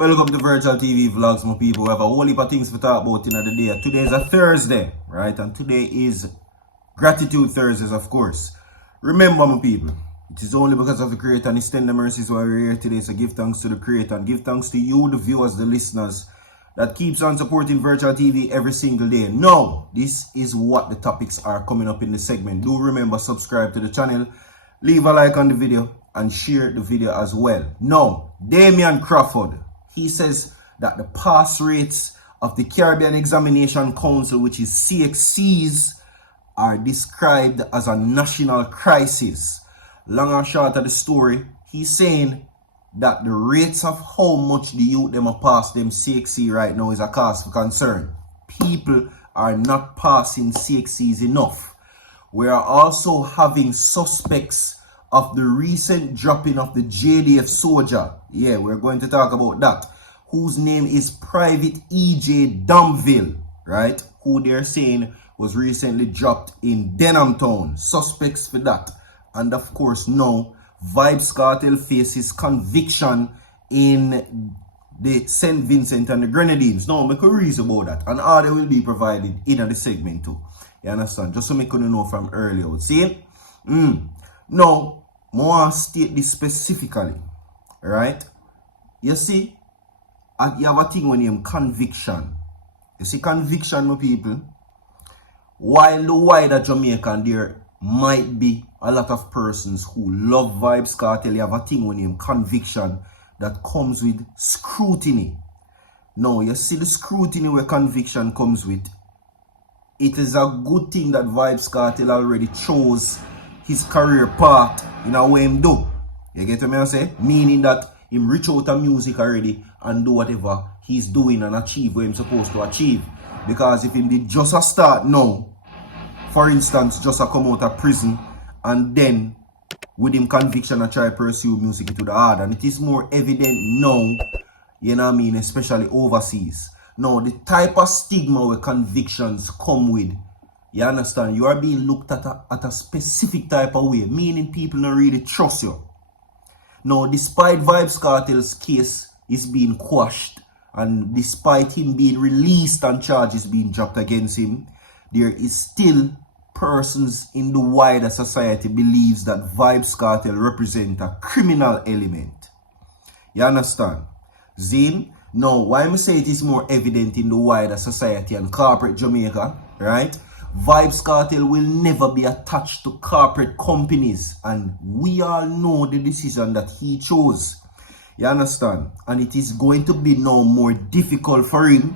Welcome to Virtual TV Vlogs, my people. We have a whole heap of things to talk about in the day. Today is a Thursday, right? And today is Gratitude Thursdays, of course. Remember, my people, it is only because of the Creator and His tender mercies why we're here today. So give thanks to the Creator and give thanks to you, the viewers, the listeners, that keeps on supporting Virtual TV every single day. Now, this is what the topics are coming up in the segment. Do remember, subscribe to the channel, leave a like on the video, and share the video as well. Now, Damian Crawford, he says that the pass rates of the Caribbean Examination Council, which is CXCs, are described as a national crisis. Long and short of the story, he's saying that the rates of how much the youth them are pass them CXC right now is a cause for concern. People are not passing CXCs enough. We are also having suspects of the recent dropping of the JDF soldier. Yeah, we're going to talk about that. Whose name is Private EJAY DOMVILLE, right? Who they're saying was recently dropped in Denham Town. Suspects for that. And of course, now, Vybz Kartel faces conviction in the St. Vincent and the Grenadines. Now, make a reason about that. And all they will be provided in the segment too. You understand? Just so me couldn't know from earlier. See? Now, I want to state this specifically, right? You see, you have a thing when you have conviction. You see, conviction, my people, while the wider Jamaica, there might be a lot of persons who love Vybz Kartel, you have a thing when you have conviction that comes with scrutiny. Now, you see the scrutiny where conviction comes with. It is a good thing that Vybz Kartel already chose his career path in a way him do. You get what I say? Meaning that him reach out to music already and do whatever he's doing and achieve what he's supposed to achieve. Because if him did just a start now, for instance, just a come out of prison and then with him conviction and try to pursue music into the hard, and it is more evident now, you know what I mean, especially overseas. Now, the type of stigma where convictions come with, you understand, you are being looked at a specific type of way, meaning people don't really trust you. Now, despite Vybz Kartel's case is being quashed, and despite him being released and charges being dropped against him, there is still persons in the wider society believes that Vybz Kartel represent a criminal element. You understand? Zane? Now, why I say it is more evident in the wider society and corporate Jamaica, right? Vybz Kartel will never be attached to corporate companies, and we all know the decision that he chose. You understand? And it is going to be now more difficult for him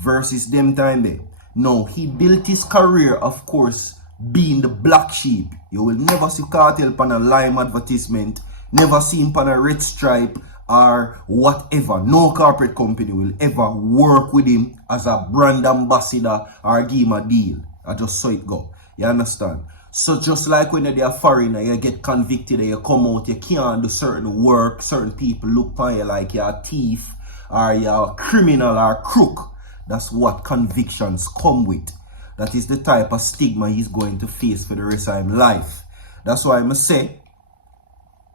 versus them time there. Now, he built his career, of course, being the black sheep. You will never see Kartel on a Lime advertisement, never see him on a red stripe or whatever. No corporate company will ever work with him as a brand ambassador or give him a deal. I just saw it go. You understand? So just like when you're a foreigner, you get convicted and you come out, you can't do certain work, certain people look upon you like you're a thief or you're a criminal or a crook. That's what convictions come with. That is the type of stigma he's going to face for the rest of his life. That's why I must say,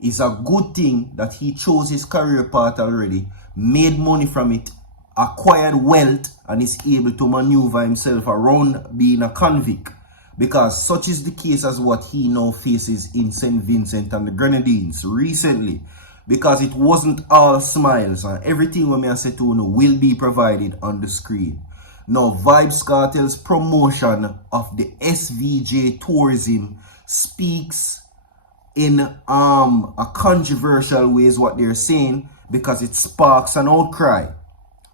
it's a good thing that he chose his career path already, made money from it, acquired wealth, and is able to maneuver himself around being a convict. Because such is the case as what he now faces in St. Vincent and the Grenadines recently. Because it wasn't all smiles, and everything we may say to you will be provided on the screen. Now, Vybz Kartel's promotion of the SVJ tourism speaks in a controversial way is what they're saying, because it sparks an outcry.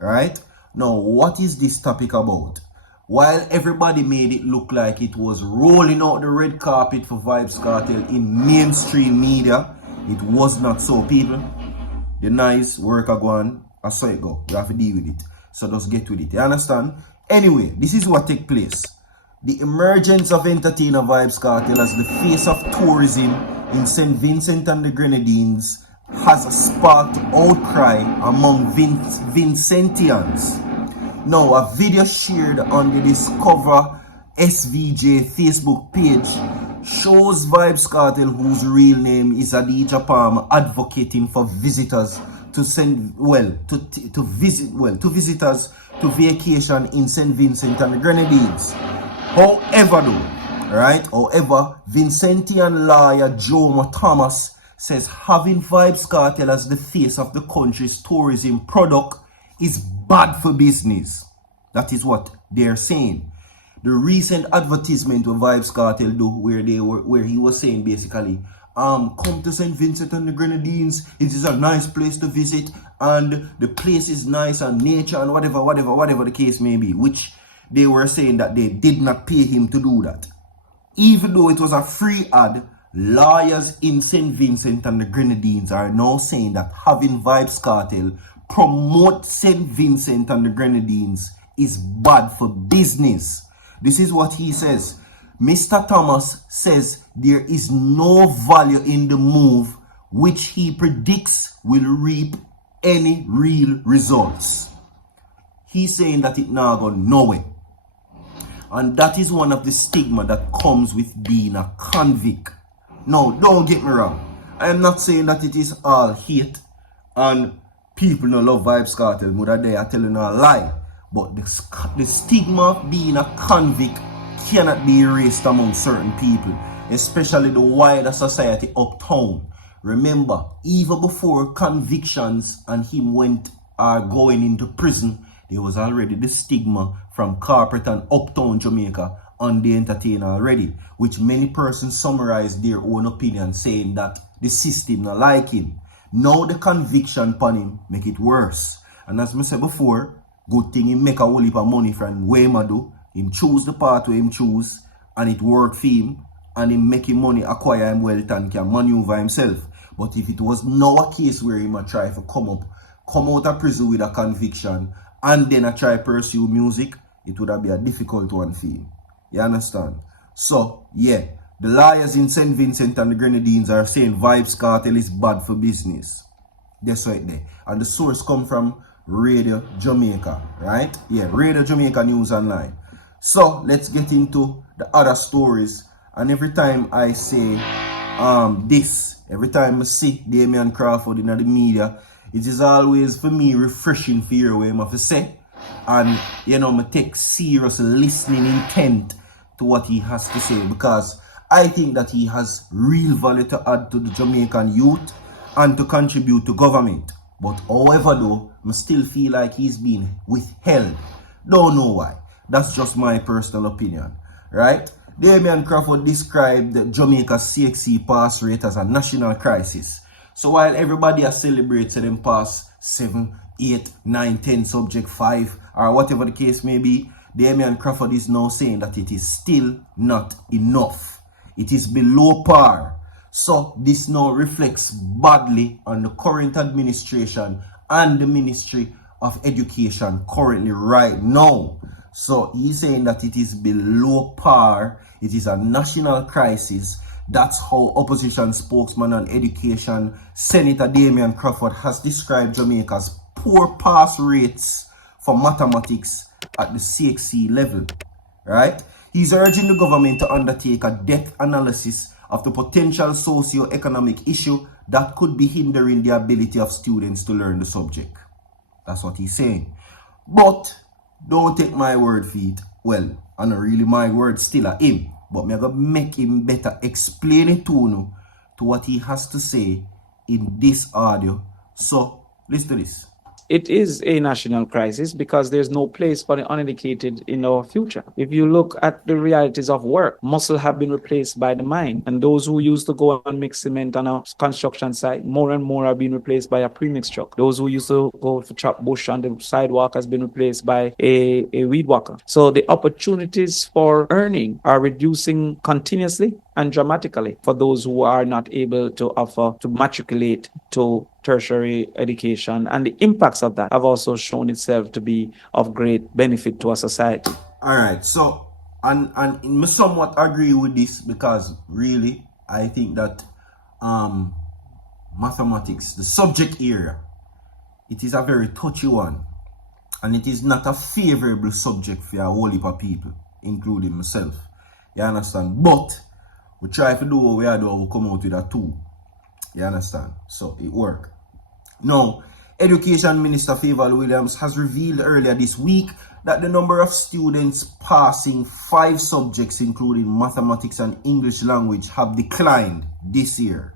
Right? Now, what is this topic about? While everybody made it look like it was rolling out the red carpet for Vybz Kartel in mainstream media, it was not so, people. The nice work are going, I saw it go. You have to deal with it. So just get with it. You understand? Anyway, this is what took place. The emergence of entertainer Vybz Kartel as the face of tourism in St. Vincent and the Grenadines has sparked outcry among Vincentians. Now, a video shared on the Discover SVJ Facebook page shows Vybz Kartel, whose real name is Adija Palm, advocating for visitors to send, to visitors to vacation in St. Vincent and the Grenadines. However, Vincentian lawyer Jomo Thomas says having Vybz Kartel as the face of the country's tourism product is bad for business. That is what they're saying. The recent advertisement of Vybz Kartel do, where he was saying basically, come to St. Vincent and the Grenadines. It is a nice place to visit, and the place is nice, and nature and whatever the case may be, which they were saying that they did not pay him to do that. Even though it was a free ad, lawyers in St. Vincent and the Grenadines are now saying that having Vybz Kartel promote St. Vincent and the Grenadines is bad for business. This is what he says. Mr. Thomas says there is no value in the move, which he predicts will reap any real results. He's saying that it now go nowhere. And that is one of the stigma that comes with being a convict. No, don't get me wrong. I am not saying that it is all hate and people don't love Vybz Kartel. Mother, they are telling a lie. But the stigma of being a convict cannot be erased among certain people, especially the wider society uptown. Remember, even before convictions and him going into prison, there was already the stigma from corporate and uptown Jamaica on the entertainer already, which many persons summarize their own opinion saying that the system not like him. Now the conviction upon him make it worse. And as I said before, good thing he make a whole heap of money from where do. Him choose the path where him choose, and it work for him, and him make him money, acquire him wealth, and can maneuver himself. But if it was now a case where he might try to come out of prison with a conviction, and then I try to pursue music, it would have been a difficult one for him. You understand? So, yeah, the lawyers in St. Vincent and the Grenadines are saying Vybz Kartel is bad for business. That's right there. And the source come from Radio Jamaica, right? Yeah, Radio Jamaica News Online. So, let's get into the other stories. And every time I say every time I see Damian Crawford in the media, it is always for me refreshing to hear what I have to say. And, I take serious listening intent to what he has to say, because I think that he has real value to add to the Jamaican youth and to contribute to government. But however though, I still feel like he's being withheld. Don't know why. That's just my personal opinion, right? Damian Crawford described Jamaica's CXC pass rate as a national crisis. So while everybody has celebrated them pass 7, 8, 9, 10, subject 5, or whatever the case may be, Damian Crawford is now saying that it is still not enough. It is below par. So this now reflects badly on the current administration and the Ministry of Education currently right now. So he's saying that it is below par. It is a national crisis. That's how opposition spokesman on education, Senator Damian Crawford, has described Jamaica's poor pass rates for mathematics at the CXC level, right? He's urging the government to undertake a depth analysis of the potential socio-economic issue that could be hindering the ability of students to learn the subject. That's what he's saying. But don't take my word for it. Well, I know really my word still at him, but I'm going to make him better explain it to you to what he has to say in this audio. So, listen to this. It is a national crisis because there's no place for the uneducated in our future. If you look at the realities of work, muscle have been replaced by the mind. And those who used to go and mix cement on a construction site, more and more are being replaced by a premix truck. Those who used to go to chop bush on the sidewalk has been replaced by a weed whacker. So the opportunities for earning are reducing continuously and dramatically for those who are not able to offer to matriculate to tertiary education, and the impacts of that have also shown itself to be of great benefit to our society. All right, so and I somewhat agree with this, because really I think that mathematics, the subject area, it is a very touchy one, and it is not a favorable subject for a whole heap of people, including myself. You understand? But we try to do what we do, we come out with a 2. You understand? So it work. Now, Education Minister Vybz Williams has revealed earlier this week that the number of students passing 5 subjects, including mathematics and English language, have declined this year.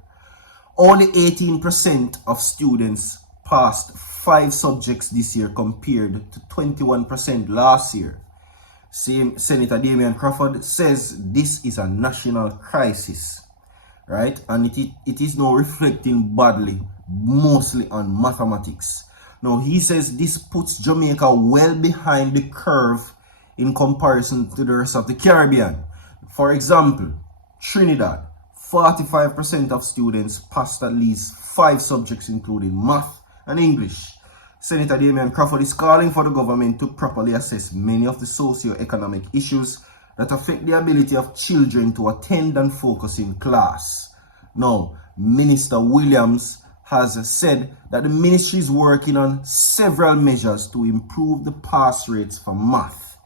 Only 18% of students passed 5 subjects this year compared to 21% last year. Senator Damian Crawford says this is a national crisis, right? And it is now reflecting badly, mostly on mathematics. Now, he says this puts Jamaica well behind the curve in comparison to the rest of the Caribbean. For example, Trinidad, 45% of students passed at least 5 subjects, including math and English. Senator Damian Crawford is calling for the government to properly assess many of the socio-economic issues that affect the ability of children to attend and focus in class. Now, Minister Williams has said that the ministry is working on several measures to improve the pass rates for math.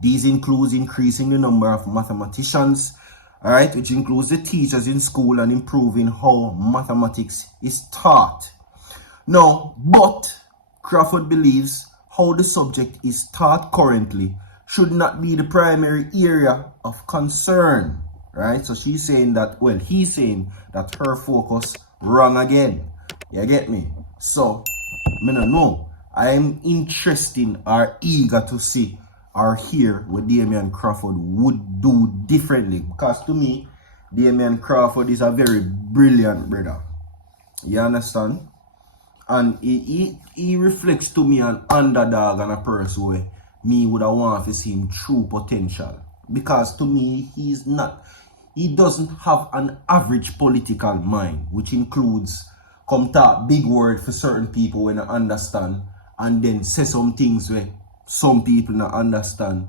These include increasing the number of mathematicians, alright, which includes the teachers in school, and improving how mathematics is taught. Now, but Crawford believes how the subject is taught currently should not be the primary area of concern, right? So she's saying that, well, he's saying that her focus wrong again. You get me? So, I don't know. I'm interested or eager to see or hear what Damian Crawford would do differently. Because to me, Damian Crawford is a very brilliant brother. You understand? And he reflects to me an underdog and a person where me would have wanted to see him true potential. Because to me, he doesn't have an average political mind, which includes come talk big word for certain people when I understand, and then say some things where some people not understand,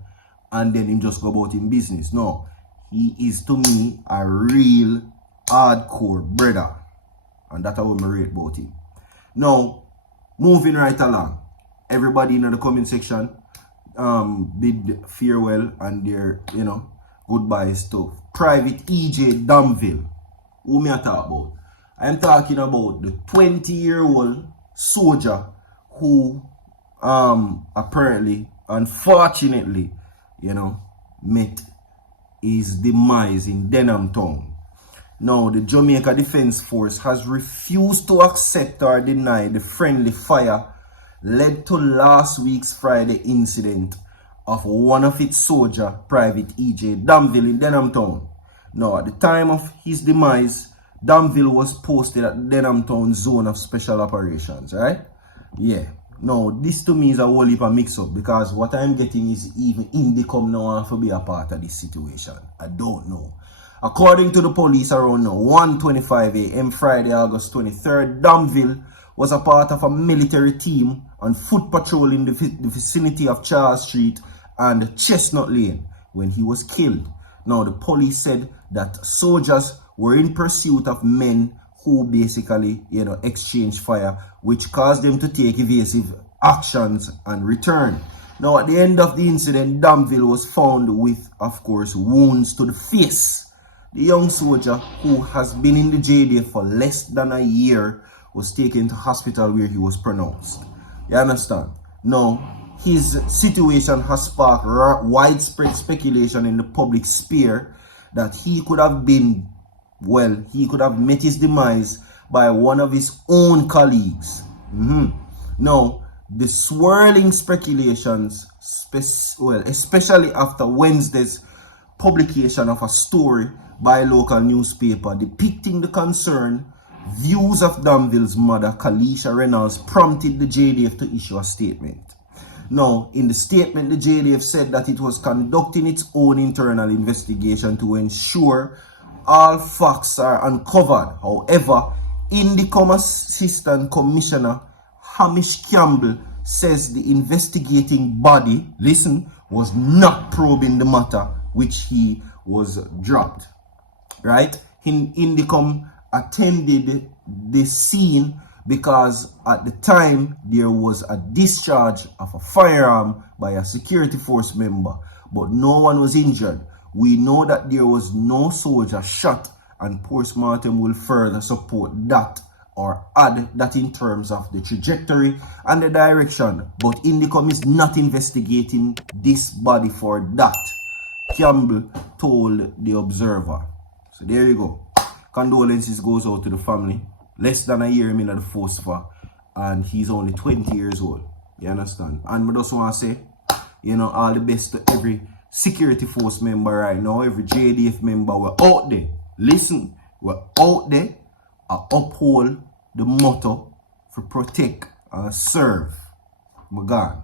and then him just go about in business. No, he is to me a real hardcore brother, and that's how I rate about him. Now, moving right along, everybody in the comment section bid farewell and their, goodbyes to Private EJAY DOMVILLE. Who me I talk about? I'm talking about the 20-year-old soldier who apparently, unfortunately, met his demise in Denham Town. Now, the Jamaica Defense Force has refused to accept or deny the friendly fire led to last week's Friday incident of one of its soldiers, Private EJAY DOMVILLE in Denham Town. Now, at the time of his demise, DOMVILLE was posted at Denham Town Zone of Special Operations, right? Yeah. Now, this to me is a whole heap of mix-up, because what I'm getting is even Indicom now want to be a part of this situation. I don't know. According to the police, around 1:25 a.m. Friday, August 23rd, DOMVILLE was a part of a military team on foot patrol in the vicinity of Charles Street and Chestnut Lane when he was killed. Now, the police said that soldiers were in pursuit of men who basically, exchanged fire, which caused them to take evasive actions and return. Now, at the end of the incident, DOMVILLE was found with, of course, wounds to the face. The young soldier, who has been in the JDF for less than a year, was taken to hospital where he was pronounced. You understand? Now, his situation has sparked widespread speculation in the public sphere that he could have met his demise by one of his own colleagues. Now, the swirling speculations, especially after Wednesday's publication of a story by a local newspaper depicting the concern views of DOMVILLE's mother, Kalisha Reynolds, prompted the JDF to issue a statement. Now, in the statement, the JDF said that it was conducting its own internal investigation to ensure all facts are uncovered. However, Indicom Assistant Commissioner Hamish Campbell says the investigating body, was not probing the matter, which he was dropped. Right? Indicom attended the scene because at the time there was a discharge of a firearm by a security force member, but no one was injured. We know that there was no soldier shot, and post-mortem will further support that or add that in terms of the trajectory and the direction. But Indicom is not investigating this body for that, Campbell told the Observer. So there you go. Condolences goes out to the family. Less than a year in the force for, and he's only 20 years old. You understand? And I just want to say, you know, all the best to every security force member right now, every JDF member. We're out there. Listen, we're out there. Uphold the motto for protect and serve. My God.